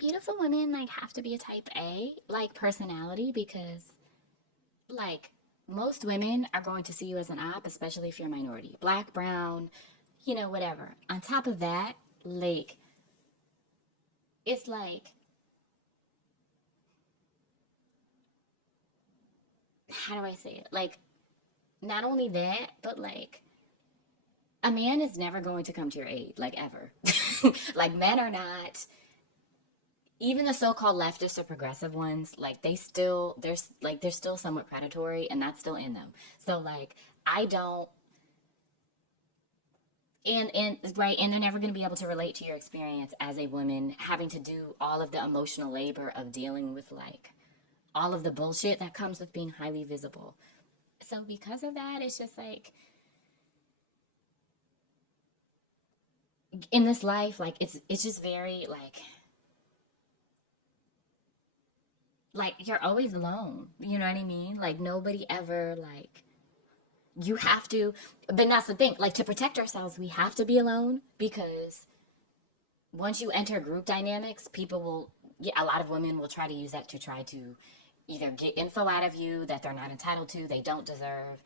beautiful women like have to be a type A like personality because like most women are going to see you as an op, especially if you're a minority, black, brown, whatever. On top of that, like it's like how do I say it? Like not only that, but like a man is never going to come to your aid, like ever. Like men are not even the so-called leftist or progressive ones, like they're still somewhat predatory and that's still in them. So like I don't and right, and they're never going to be able to relate to your experience as a woman having to do all of the emotional labor of dealing with like all of the bullshit that comes with being highly visible. So because of that, it's just like in this life, like it's just very like you're always alone. You know what I mean? Like nobody ever like you have to, but that's the thing, like to protect ourselves we have to be alone because once you enter group dynamics people will, yeah, a lot of women will try to use that to try to either get info out of you that they're not entitled to, they don't deserve,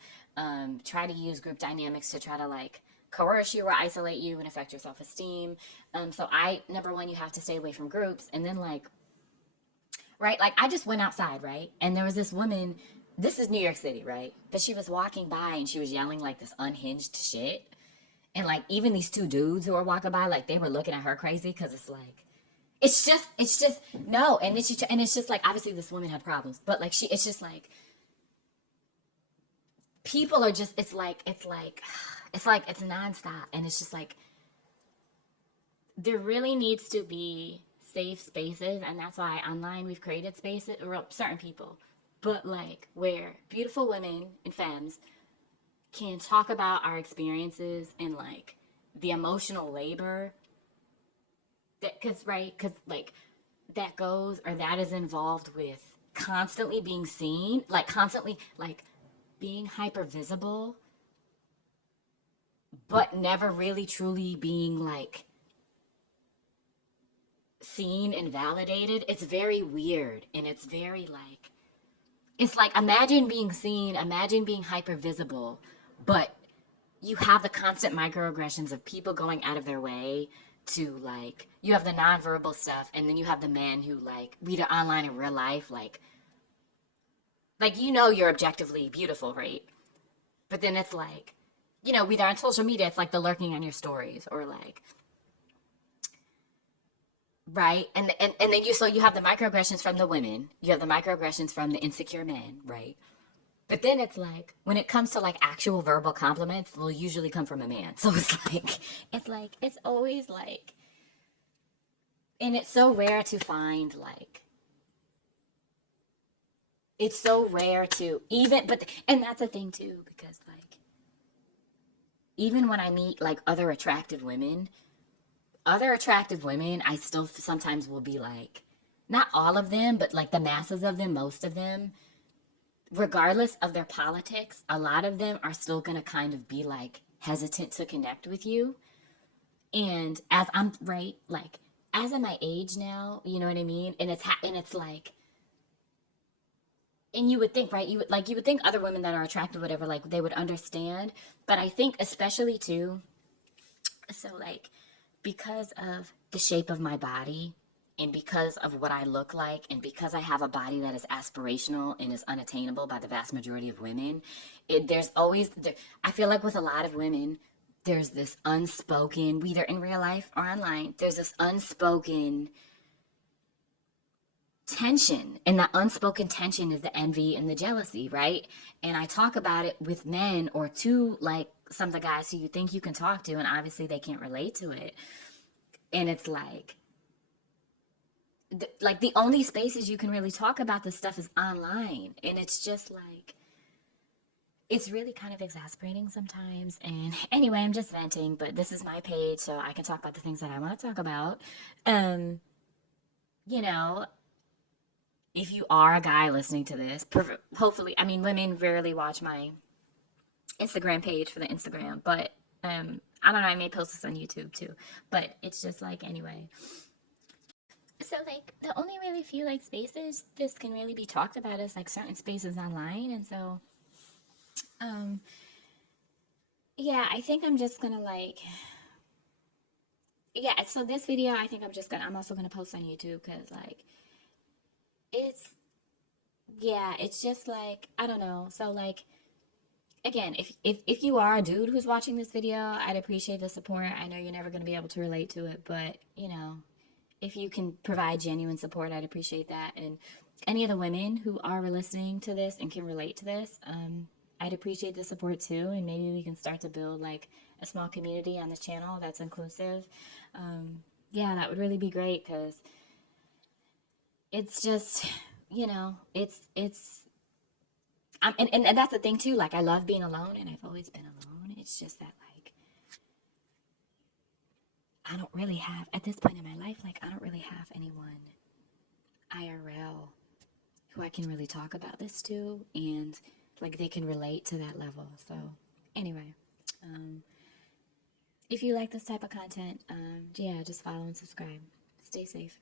try to use group dynamics to try to like coerce you or isolate you and affect your self-esteem. So I number one, you have to stay away from groups. And then like right? Like I just went outside, right? And there was this woman, this is New York City, right? But she was walking by and she was yelling like this unhinged shit. And like even these two dudes who were walking by, like they were looking at her crazy because it's like, it's just no. And it's just like obviously this woman had problems, but like it's just like people are just, it's nonstop. And it's just like, there really needs to be safe spaces, and that's why online we've created spaces for certain people, but like where beautiful women and femmes can talk about our experiences and like the emotional labor that because like that goes or that is involved with constantly being seen, like constantly like being hyper visible but never really truly being like seen and validated. It's very weird and it's very like it's like imagine being seen, imagine being hyper visible, but you have the constant microaggressions of people going out of their way to like you have the nonverbal stuff and then you have the men who like read it online in real life like you're objectively beautiful, right? But then it's like either on social media it's like the lurking on your stories or like right? And then you have the microaggressions from the women, you have the microaggressions from the insecure men, right? But then it's like when it comes to like actual verbal compliments, they'll usually come from a man. So it's always like, and it's so rare to find like it's so rare to even but and that's a thing too because like even when I meet like other attractive women, I still sometimes will be like, not all of them, but like the masses of them, most of them, regardless of their politics, a lot of them are still going to kind of be like hesitant to connect with you. And as I'm right, like as at my age now, you know what I mean? And it's like, and you would think, right? You would think other women that are attractive, whatever, like they would understand. But I think especially too, so like because of the shape of my body and because of what I look like and because I have a body that is aspirational and is unattainable by the vast majority of women, there's always I feel like with a lot of women there's this unspoken, either in real life or online, there's this unspoken tension, and that unspoken tension is the envy and the jealousy, right? And I talk about it with men or to like some of the guys who you think you can talk to and obviously they can't relate to it. And it's like the only spaces you can really talk about this stuff is online, and it's just like it's really kind of exasperating sometimes. And anyway, I'm just venting, but this is my page so I can talk about the things that I want to talk about. um you know if you are a guy listening to this, hopefully, I mean, women rarely watch my Instagram page for the Instagram, but I don't know, I may post this on YouTube too, but it's just like anyway. so like the only really few like spaces this can really be talked about is like certain spaces online. And so um yeah, I think I'm just gonna like, yeah, so this video I think I'm also gonna post on YouTube because like it's, yeah, it's just like, I don't know. So like, again, if you are a dude who's watching this video, I'd appreciate the support. I know you're never going to be able to relate to it, but you know, if you can provide genuine support, I'd appreciate that. And any of the women who are listening to this and can relate to this, I'd appreciate the support too. And maybe we can start to build like a small community on this channel that's inclusive. Yeah, that would really be great because it's just, you know, and that's the thing too. Like, I love being alone, and I've always been alone. It's just that, like, I don't really have, at this point in my life, like, I don't really have anyone IRL who I can really talk about this to, and like they can relate to that level. So, anyway, if you like this type of content, yeah, just follow and subscribe. Stay safe.